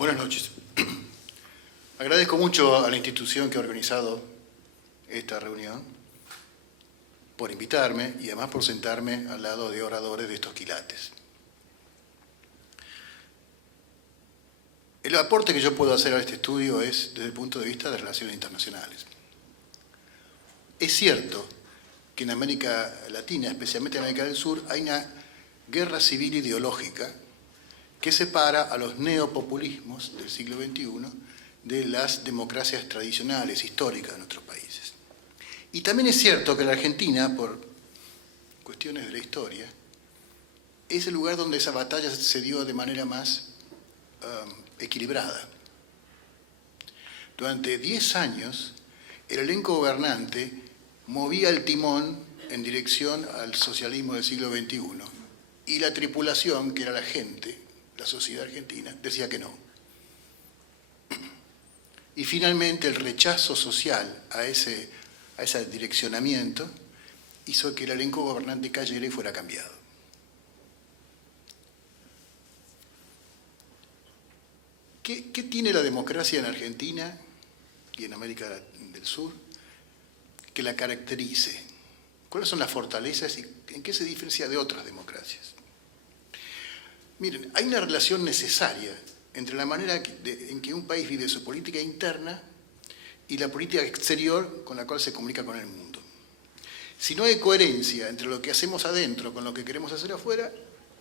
Buenas noches. Agradezco mucho a la institución que ha organizado esta reunión por invitarme y además por sentarme al lado de oradores de estos quilates. El aporte que yo puedo hacer a este estudio es desde el punto de vista de relaciones internacionales. Es cierto que en América Latina, especialmente en América del Sur, hay una guerra civil ideológica que separa a los neopopulismos del siglo XXI de las democracias tradicionales, históricas de nuestros países. Y también es cierto que la Argentina, por cuestiones de la historia, es el lugar donde esa batalla se dio de manera más equilibrada. Durante 10 años, el elenco gobernante movía el timón en dirección al socialismo del siglo XXI y la tripulación, que era la gente, la sociedad argentina, decía que no. Y finalmente el rechazo social a ese direccionamiento hizo que el elenco gobernante cayera y fuera cambiado. ¿Qué tiene la democracia en Argentina y en América del Sur que la caracterice? ¿Cuáles son las fortalezas y en qué se diferencia de otras democracias? Miren, hay una relación necesaria entre la manera en que un país vive su política interna y la política exterior con la cual se comunica con el mundo. Si no hay coherencia entre lo que hacemos adentro con lo que queremos hacer afuera,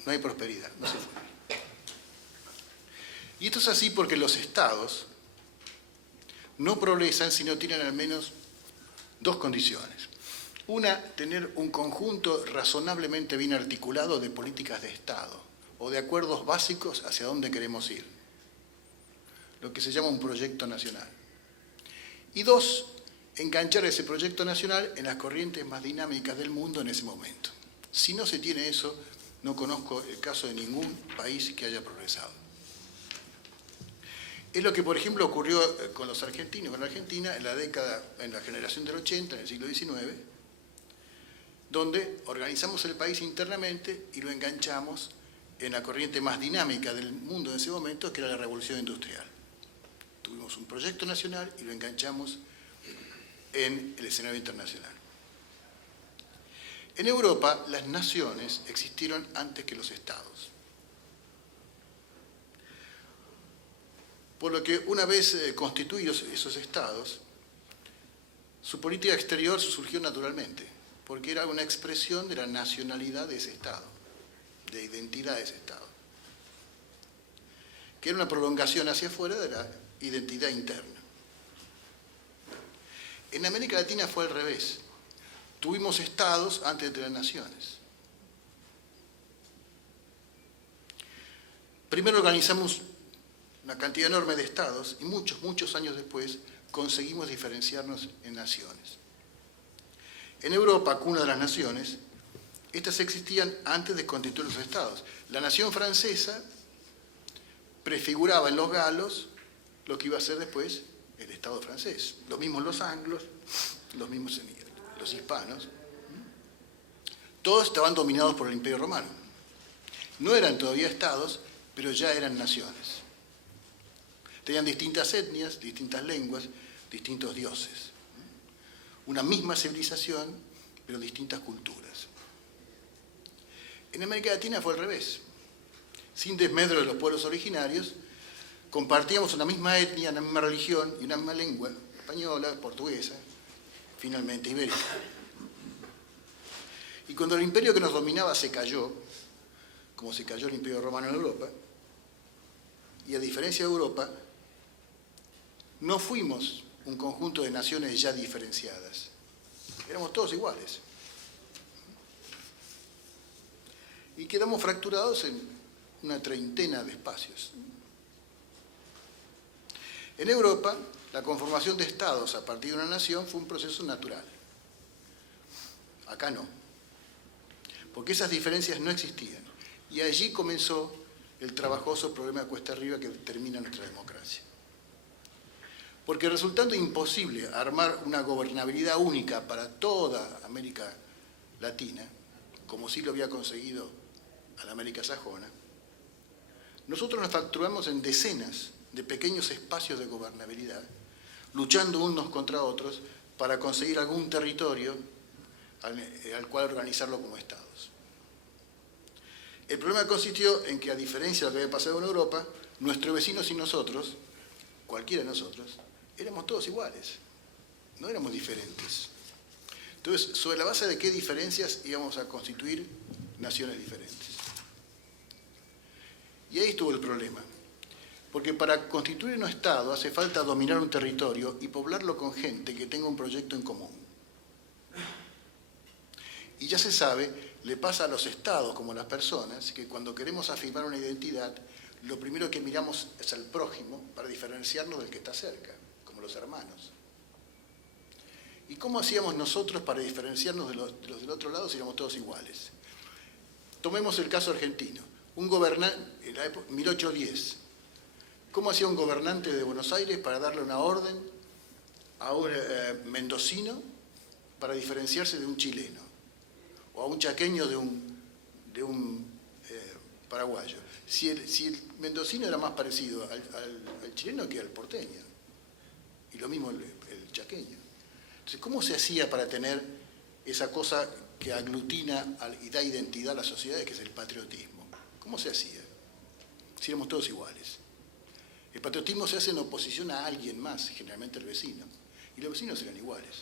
no hay prosperidad, no se puede. Y esto es así porque los estados no progresan si no tienen al menos dos condiciones. Una, tener un conjunto razonablemente bien articulado de políticas de Estado o de acuerdos básicos hacia dónde queremos ir, lo que se llama un proyecto nacional. Y dos, enganchar ese proyecto nacional en las corrientes más dinámicas del mundo en ese momento. Si no se tiene eso, no conozco el caso de ningún país que haya progresado. Es lo que, por ejemplo, ocurrió con los argentinos, con la Argentina, en la generación del 80, en el siglo XIX, donde organizamos el país internamente y lo enganchamos en la corriente más dinámica del mundo en ese momento, que era la revolución industrial. Tuvimos un proyecto nacional y lo enganchamos en el escenario internacional. En Europa, las naciones existieron antes que los estados. Por lo que una vez constituidos esos estados, su política exterior surgió naturalmente, porque era una expresión de la nacionalidad de ese estado, de identidad de ese estado, que era una prolongación hacia afuera de la identidad interna. En América Latina fue al revés. Tuvimos estados antes de las naciones. Primero organizamos una cantidad enorme de estados y muchos años después conseguimos diferenciarnos en naciones. En Europa, cuna de las naciones, estas existían antes de constituir los estados. La nación francesa prefiguraba en los galos lo que iba a ser después el estado francés. Lo mismo los anglos, los mismos los hispanos. Todos estaban dominados por el Imperio Romano. No eran todavía estados, pero ya eran naciones. Tenían distintas etnias, distintas lenguas, distintos dioses. Una misma civilización, pero distintas culturas. En América Latina fue al revés. Sin desmedro de los pueblos originarios, compartíamos una misma etnia, una misma religión y una misma lengua, española, portuguesa, finalmente ibérica. Y cuando el imperio que nos dominaba se cayó, como se cayó el Imperio Romano en Europa, y a diferencia de Europa, no fuimos un conjunto de naciones ya diferenciadas. Éramos todos iguales. Y quedamos fracturados en una treintena de espacios. En Europa, la conformación de estados a partir de una nación fue un proceso natural. Acá no. Porque esas diferencias no existían. Y allí comenzó el trabajoso problema de cuesta arriba que determina nuestra democracia. Porque resultando imposible armar una gobernabilidad única para toda América Latina, como sí lo había conseguido a la América sajona, nosotros nos fracturamos en decenas de pequeños espacios de gobernabilidad, luchando unos contra otros para conseguir algún territorio al cual organizarlo como estados. El problema consistió en que, a diferencia de lo que había pasado en Europa, nuestros vecinos y nosotros, cualquiera de nosotros, éramos todos iguales, no éramos diferentes. Entonces, ¿sobre la base de qué diferencias íbamos a constituir naciones diferentes? Y ahí estuvo el problema. Porque para constituir un Estado hace falta dominar un territorio y poblarlo con gente que tenga un proyecto en común. Y ya se sabe, le pasa a los Estados como a las personas, que cuando queremos afirmar una identidad, lo primero que miramos es al prójimo para diferenciarnos del que está cerca, como los hermanos. ¿Y cómo hacíamos nosotros para diferenciarnos de los del otro lado si éramos todos iguales? Tomemos el caso argentino. Un gobernante, en la época 1810, ¿cómo hacía un gobernante de Buenos Aires para darle una orden a un mendocino para diferenciarse de un chileno? O a un chaqueño de un paraguayo. Si el mendocino era más parecido al chileno que al porteño. Y lo mismo el chaqueño. Entonces, ¿cómo se hacía para tener esa cosa que aglutina y da identidad a las sociedades, que es el patriotismo? ¿Cómo se hacía? Si éramos todos iguales. El patriotismo se hace en oposición a alguien más, generalmente el vecino. Y los vecinos eran iguales.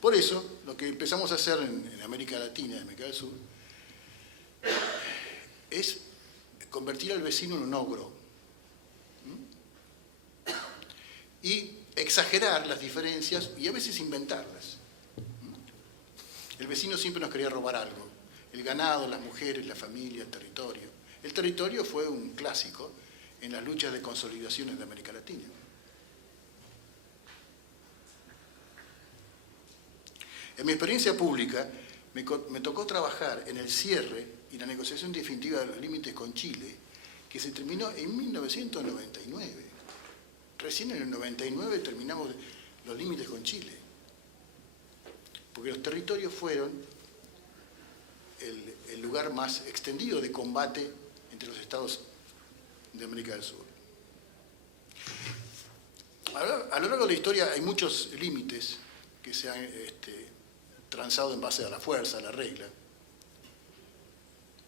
Por eso, lo que empezamos a hacer en América Latina, en América del Sur, es convertir al vecino en un ogro. Y exagerar las diferencias y a veces inventarlas. El vecino siempre nos quería robar algo. El ganado, las mujeres, la familia, el territorio. El territorio fue un clásico en las luchas de consolidación de América Latina. En mi experiencia pública, me tocó trabajar en el cierre y la negociación definitiva de los límites con Chile, que se terminó en 1999. Recién en el 99 terminamos los límites con Chile, porque los territorios fueron el lugar más extendido de combate entre los estados de América del Sur. A lo largo de la historia hay muchos límites que se han transado en base a la fuerza, a la regla.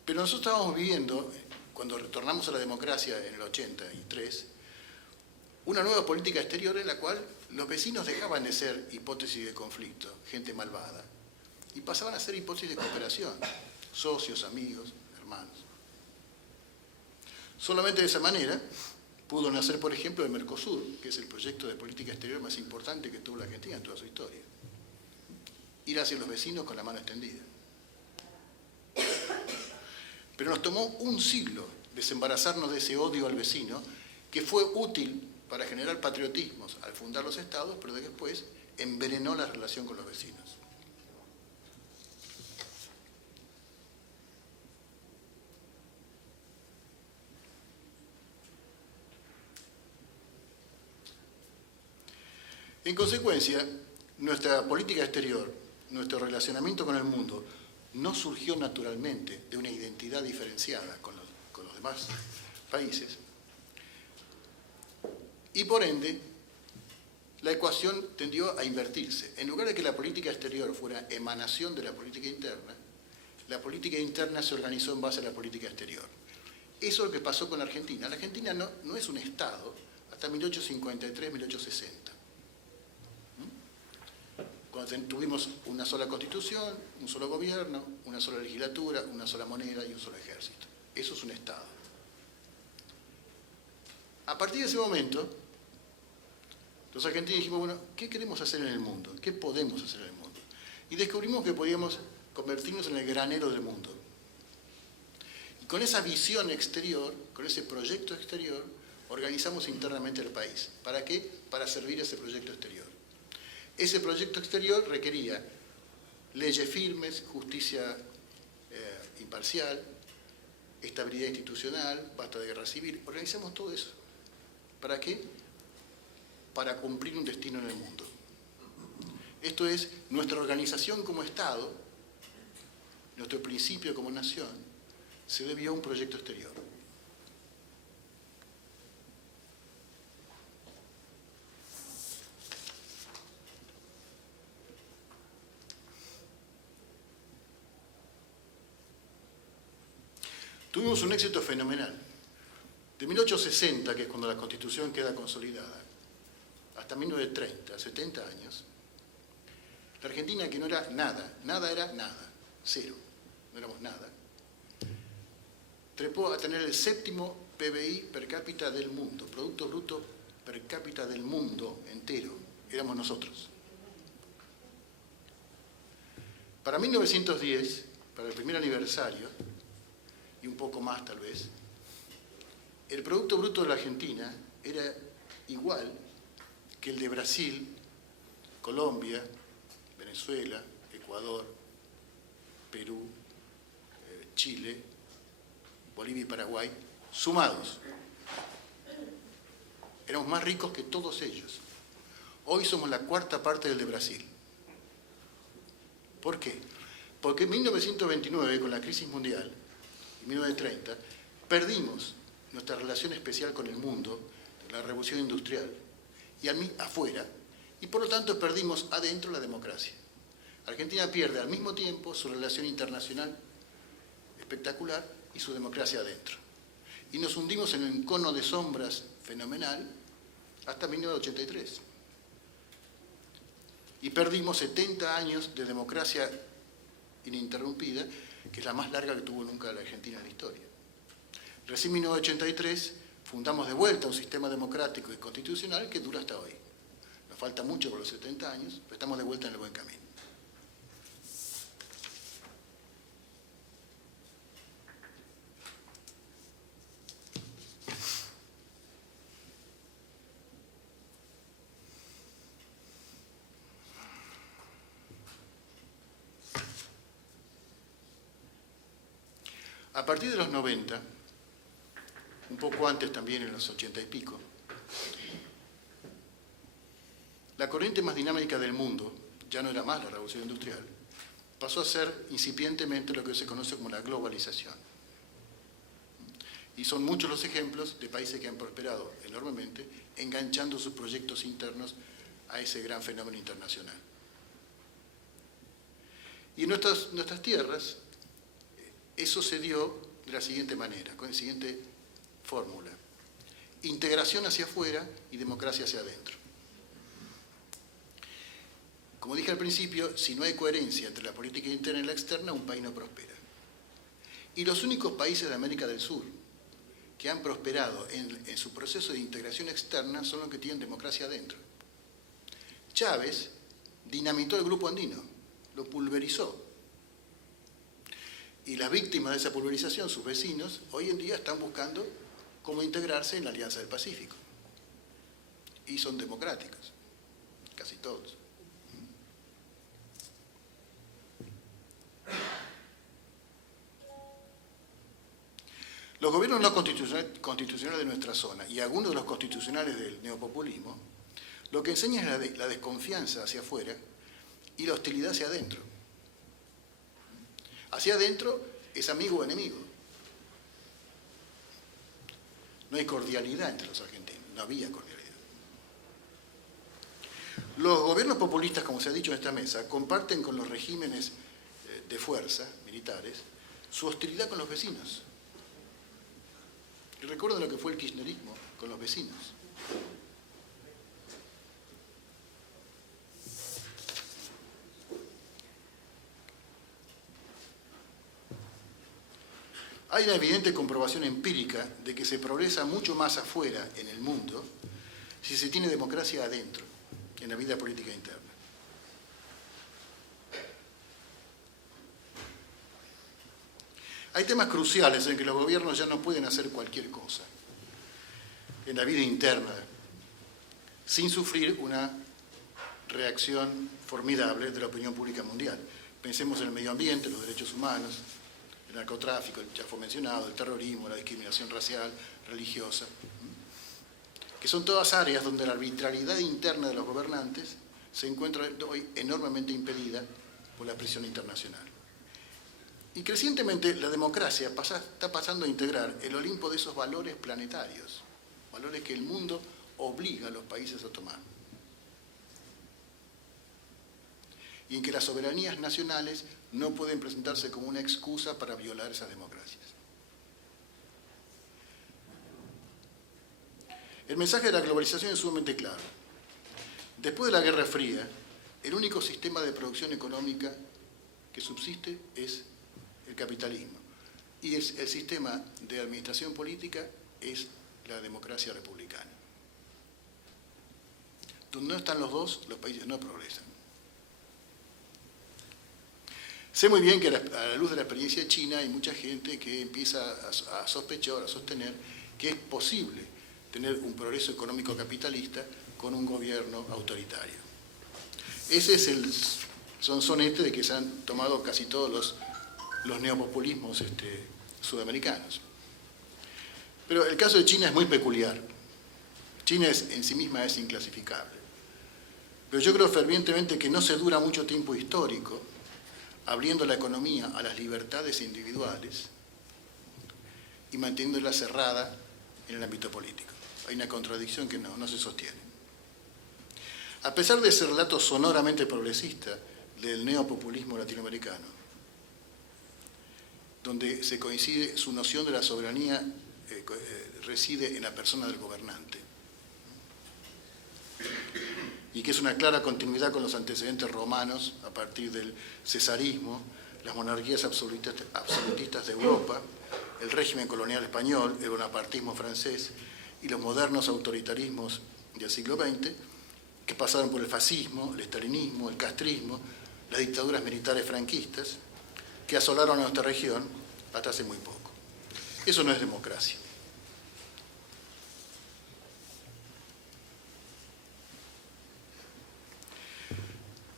Pero nosotros estábamos viviendo, cuando retornamos a la democracia en el 83, una nueva política exterior en la cual los vecinos dejaban de ser hipótesis de conflicto, gente malvada, y pasaban a ser hipótesis de cooperación, socios, amigos, hermanos. Solamente de esa manera pudo nacer, por ejemplo, el Mercosur, que es el proyecto de política exterior más importante que tuvo la Argentina en toda su historia. Ir hacia los vecinos con la mano extendida. Pero nos tomó un siglo desembarazarnos de ese odio al vecino, que fue útil para generar patriotismos al fundar los estados, pero después envenenó la relación con los vecinos. En consecuencia, nuestra política exterior, nuestro relacionamiento con el mundo, no surgió naturalmente de una identidad diferenciada con los demás países. Y por ende, la ecuación tendió a invertirse. En lugar de que la política exterior fuera emanación de la política interna se organizó en base a la política exterior. Eso es lo que pasó con Argentina. La Argentina no es un Estado hasta 1853-1860. Cuando tuvimos una sola constitución, un solo gobierno, una sola legislatura, una sola moneda y un solo ejército. Eso es un Estado. A partir de ese momento, los argentinos dijimos, bueno, ¿qué queremos hacer en el mundo? ¿Qué podemos hacer en el mundo? Y descubrimos que podíamos convertirnos en el granero del mundo. Y con esa visión exterior, con ese proyecto exterior, organizamos internamente el país. ¿Para qué? Para servir a ese proyecto exterior. Ese proyecto exterior requería leyes firmes, justicia imparcial, estabilidad institucional, basta de guerra civil. Organizamos todo eso. ¿Para qué? Para cumplir un destino en el mundo. Esto es, nuestra organización como Estado, nuestro principio como nación, se debió a un proyecto exterior. Tuvimos un éxito fenomenal. De 1860, que es cuando la Constitución queda consolidada, hasta 1930, 70 años, la Argentina, que no era nada, nada era nada, cero, no éramos nada, trepó a tener el 7º PBI per cápita del mundo, Producto Bruto per cápita del mundo entero, éramos nosotros. Para 1910, para el primer aniversario, y un poco más tal vez, el Producto Bruto de la Argentina era igual que el de Brasil, Colombia, Venezuela, Ecuador, Perú, Chile, Bolivia y Paraguay, sumados. Éramos más ricos que todos ellos. Hoy somos la 4ª parte del de Brasil. ¿Por qué? Porque en 1929, con la crisis mundial, en 1930, perdimos nuestra relación especial con el mundo, la revolución industrial, y afuera, y por lo tanto perdimos adentro la democracia. Argentina pierde al mismo tiempo su relación internacional espectacular y su democracia adentro. Y nos hundimos en un cono de sombras fenomenal hasta 1983. Y perdimos 70 años de democracia ininterrumpida, que es la más larga que tuvo nunca la Argentina en la historia. Recién en 1983 fundamos de vuelta un sistema democrático y constitucional que dura hasta hoy. Nos falta mucho por los 70 años, pero estamos de vuelta en el buen camino. A partir de los 90, un poco antes también en los 80 y pico, la corriente más dinámica del mundo, ya no era más la revolución industrial, pasó a ser incipientemente lo que se conoce como la globalización. Y son muchos los ejemplos de países que han prosperado enormemente, enganchando sus proyectos internos a ese gran fenómeno internacional. Y en nuestras tierras, eso se dio de la siguiente manera, con la siguiente fórmula: integración hacia afuera y democracia hacia adentro. Como dije al principio, si no hay coherencia entre la política interna y la externa, un país no prospera. Y los únicos países de América del Sur que han prosperado en su proceso de integración externa son los que tienen democracia adentro. Chávez dinamitó el grupo andino, lo pulverizó. Y las víctimas de esa pulverización, sus vecinos, hoy en día están buscando cómo integrarse en la Alianza del Pacífico. Y son democráticos, casi todos. Los gobiernos no constitucionales de nuestra zona y algunos de los constitucionales del neopopulismo, lo que enseñan es la desconfianza hacia afuera y la hostilidad hacia adentro. Hacia adentro es amigo o enemigo. No hay cordialidad entre los argentinos, no había cordialidad. Los gobiernos populistas, como se ha dicho en esta mesa, comparten con los regímenes de fuerza, militares, su hostilidad con los vecinos. Y recuerden lo que fue el kirchnerismo con los vecinos. Hay una evidente comprobación empírica de que se progresa mucho más afuera en el mundo si se tiene democracia adentro, en la vida política interna. Hay temas cruciales en que los gobiernos ya no pueden hacer cualquier cosa en la vida interna sin sufrir una reacción formidable de la opinión pública mundial. Pensemos en el medio ambiente, los derechos humanos, el narcotráfico, ya fue mencionado, el terrorismo, la discriminación racial, religiosa, que son todas áreas donde la arbitrariedad interna de los gobernantes se encuentra hoy enormemente impedida por la presión internacional. Y crecientemente la democracia está pasando a integrar el Olimpo de esos valores planetarios, valores que el mundo obliga a los países a tomar. Y en que las soberanías nacionales no pueden presentarse como una excusa para violar esas democracias. El mensaje de la globalización es sumamente claro. Después de la Guerra Fría, el único sistema de producción económica que subsiste es el capitalismo. Y el sistema de administración política es la democracia republicana. Donde no están los dos, los países no progresan. Sé muy bien que a la luz de la experiencia china hay mucha gente que empieza a sospechar, a sostener que es posible tener un progreso económico capitalista con un gobierno autoritario. Ese es el sonsonete de que se han tomado casi todos los neopopulismos sudamericanos. Pero el caso de China es muy peculiar. China en sí misma es inclasificable. Pero yo creo fervientemente que no se dura mucho tiempo histórico abriendo la economía a las libertades individuales y manteniéndola cerrada en el ámbito político. Hay una contradicción que no se sostiene. A pesar de ese relato sonoramente progresista del neopopulismo latinoamericano, donde se coincide su noción de la soberanía reside en la persona del gobernante, y que es una clara continuidad con los antecedentes romanos a partir del cesarismo, las monarquías absolutistas de Europa, el régimen colonial español, el bonapartismo francés y los modernos autoritarismos del siglo XX, que pasaron por el fascismo, el estalinismo, el castrismo, las dictaduras militares franquistas, que asolaron a nuestra región hasta hace muy poco. Eso no es democracia.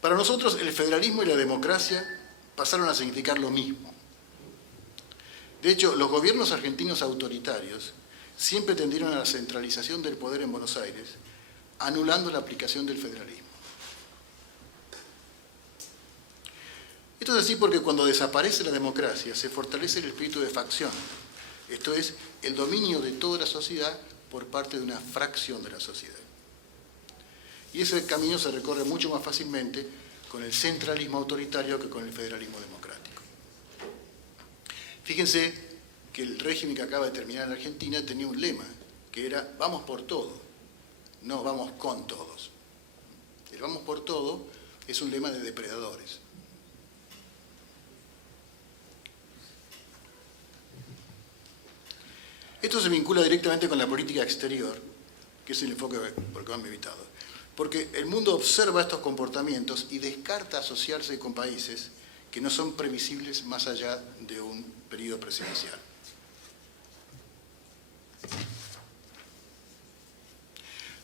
Para nosotros el federalismo y la democracia pasaron a significar lo mismo. De hecho, los gobiernos argentinos autoritarios siempre tendieron a la centralización del poder en Buenos Aires, anulando la aplicación del federalismo. Esto es así porque cuando desaparece la democracia se fortalece el espíritu de facción, esto es, el dominio de toda la sociedad por parte de una fracción de la sociedad. Y ese camino se recorre mucho más fácilmente con el centralismo autoritario que con el federalismo democrático. Fíjense que el régimen que acaba de terminar en Argentina tenía un lema, que era vamos por todo, no vamos con todos. El vamos por todo es un lema de depredadores. Esto se vincula directamente con la política exterior, que es el enfoque por el que me han invitado. Porque el mundo observa estos comportamientos y descarta asociarse con países que no son previsibles más allá de un periodo presidencial.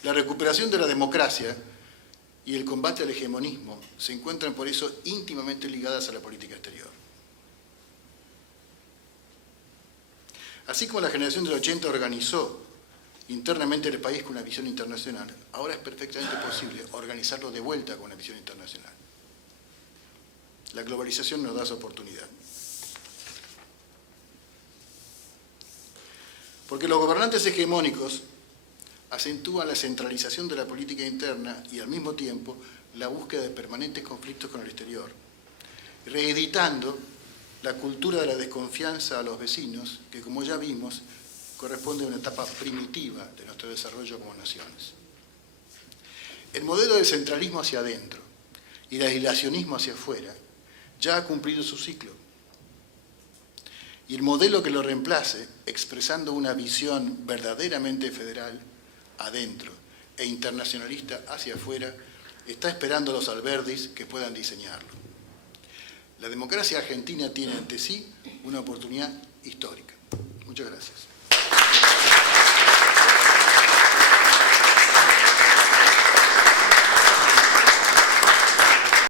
La recuperación de la democracia y el combate al hegemonismo se encuentran por eso íntimamente ligadas a la política exterior. Así como la generación del 80 organizó internamente el país con una visión internacional, ahora es perfectamente posible organizarlo de vuelta con una visión internacional. La globalización nos da esa oportunidad. Porque los gobernantes hegemónicos acentúan la centralización de la política interna y al mismo tiempo la búsqueda de permanentes conflictos con el exterior, reeditando la cultura de la desconfianza a los vecinos, que como ya vimos, corresponde a una etapa primitiva de nuestro desarrollo como naciones. El modelo del centralismo hacia adentro y el aislacionismo hacia afuera ya ha cumplido su ciclo. Y el modelo que lo reemplace, expresando una visión verdaderamente federal adentro e internacionalista hacia afuera, está esperando a los Albertis que puedan diseñarlo. La democracia argentina tiene ante sí una oportunidad histórica. Muchas gracias.